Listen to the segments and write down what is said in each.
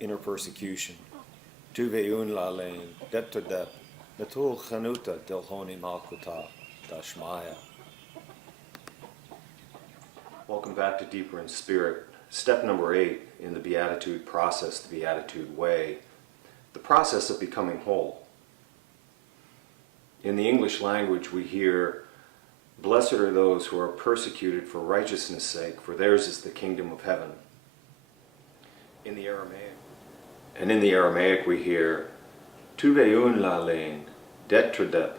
inner persecution. Tuve un la lane, dep, metul chanuta delhoni malkuta, dashmaya. Welcome back to Deeper in Spirit. Step number 8 in the Beatitude process, the Beatitude way, the process of becoming whole. In the English language we hear, "Blessed are those who are persecuted for righteousness' sake, for theirs is the kingdom of heaven." In the Aramaic we hear, "Tuve un la lane, detradep,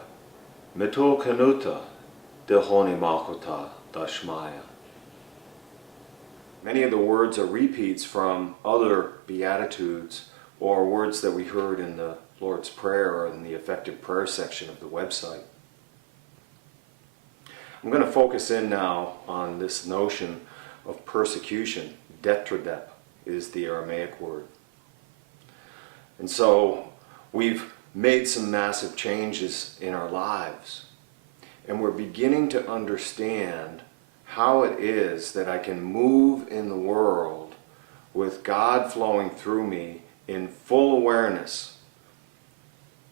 metol kanuta, delhoni malchota, dashmaya." Many of the words are repeats from other Beatitudes or words that we heard in the Lord's Prayer or in the effective prayer section of the website. I'm going to focus in now on this notion of persecution. Detradep is the Aramaic word. And so we've made some massive changes in our lives, and we're beginning to understand how it is that I can move in the world with God flowing through me in full awareness.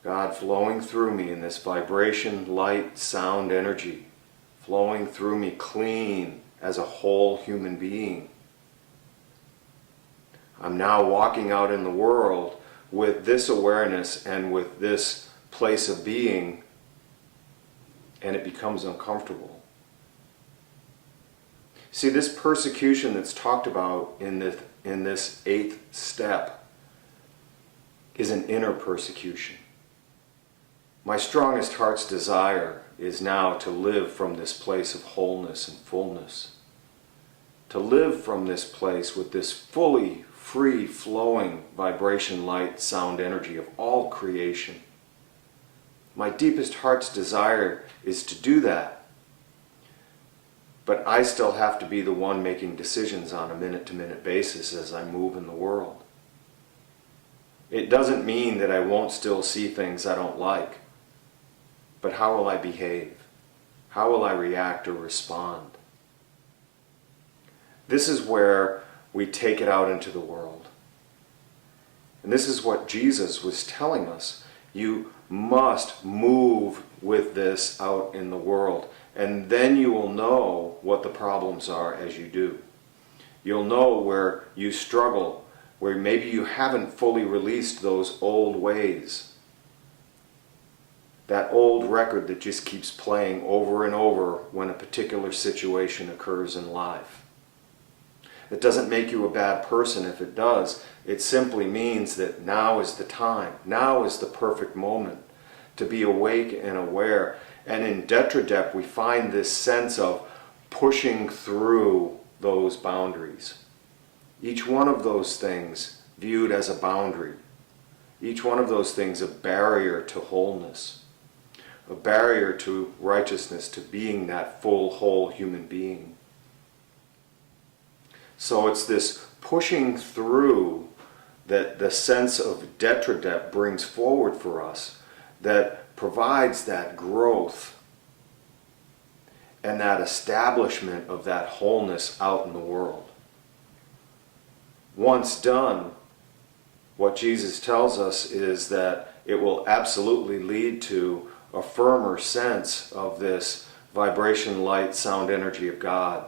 God flowing through me in this vibration, light, sound, energy, flowing through me clean as a whole human being. I'm now walking out in the world with this awareness and with this place of being, and it becomes uncomfortable. See, this persecution that's talked about in this 8th step is an inner persecution. My strongest heart's desire is now to live from this place of wholeness and fullness. To live from this place with this fully free flowing vibration, light, sound, energy of all creation. My deepest heart's desire is to do that. But I still have to be the one making decisions on a minute-to-minute basis as I move in the world. It doesn't mean that I won't still see things I don't like. But how will I behave? How will I react or respond? This is where we take it out into the world. And this is what Jesus was telling us. You must move with this out in the world. And then you will know what the problems are as you do. You'll know where you struggle, where maybe you haven't fully released those old ways. That old record that just keeps playing over and over when a particular situation occurs in life. It doesn't make you a bad person if it does. It simply means that now is the time. Now is the perfect moment to be awake and aware. And in Detradep we find this sense of pushing through those boundaries. Each one of those things viewed as a boundary. Each one of those things a barrier to wholeness. A barrier to righteousness, to being that full, whole human being. So it's this pushing through that the sense of Detradep brings forward for us that provides that growth and that establishment of that wholeness out in the world. Once done, what Jesus tells us is that it will absolutely lead to a firmer sense of this vibration, light, sound, energy of God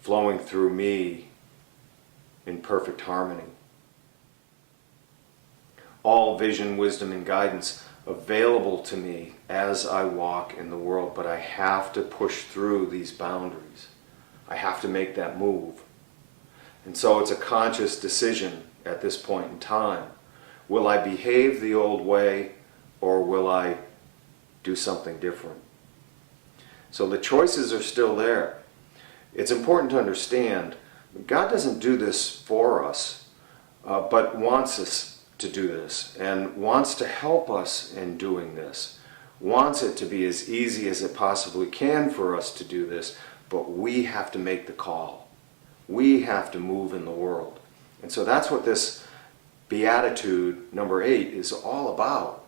flowing through me in perfect harmony. All vision, wisdom, and guidance available to me as I walk in the world, but I have to push through these boundaries. I have to make that move. And so it's a conscious decision at this point in time. Will I behave the old way, or will I do something different? So the choices are still there. It's important to understand God doesn't do this for us, but wants us to do this and wants to help us in doing this. Wants it to be as easy as it possibly can for us to do this, but we have to make the call. We have to move in the world. And so that's what this Beatitude number 8 is all about.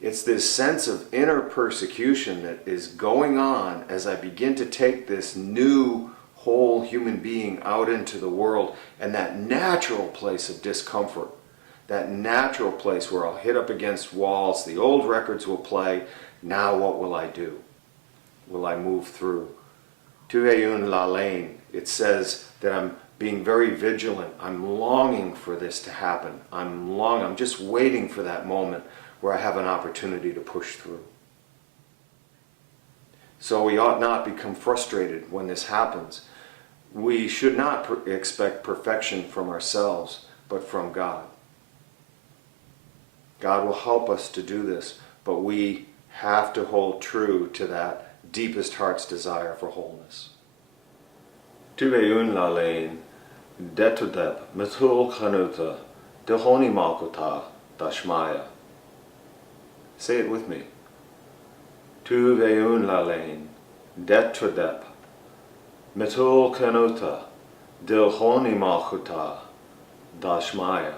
It's this sense of inner persecution that is going on as I begin to take this new whole human being out into the world, and that natural place of discomfort, that natural place where I'll hit up against walls, the old records will play. Now what will I do? Will I move through? Tuveun la lane, it says that I'm being very vigilant. I'm longing for this to happen. I'm just waiting for that moment where I have an opportunity to push through. So we ought not become frustrated when this happens. We should not expect perfection from ourselves, but from God. God will help us to do this, but we have to hold true to that deepest heart's desire for wholeness. Tuveun la lane, detudeb, mithul chanuta, dehoni malkuta, dashmaya. Say it with me. Tuveun la lane, detudeb, mithul chanuta, dehoni malkuta, dashmaya.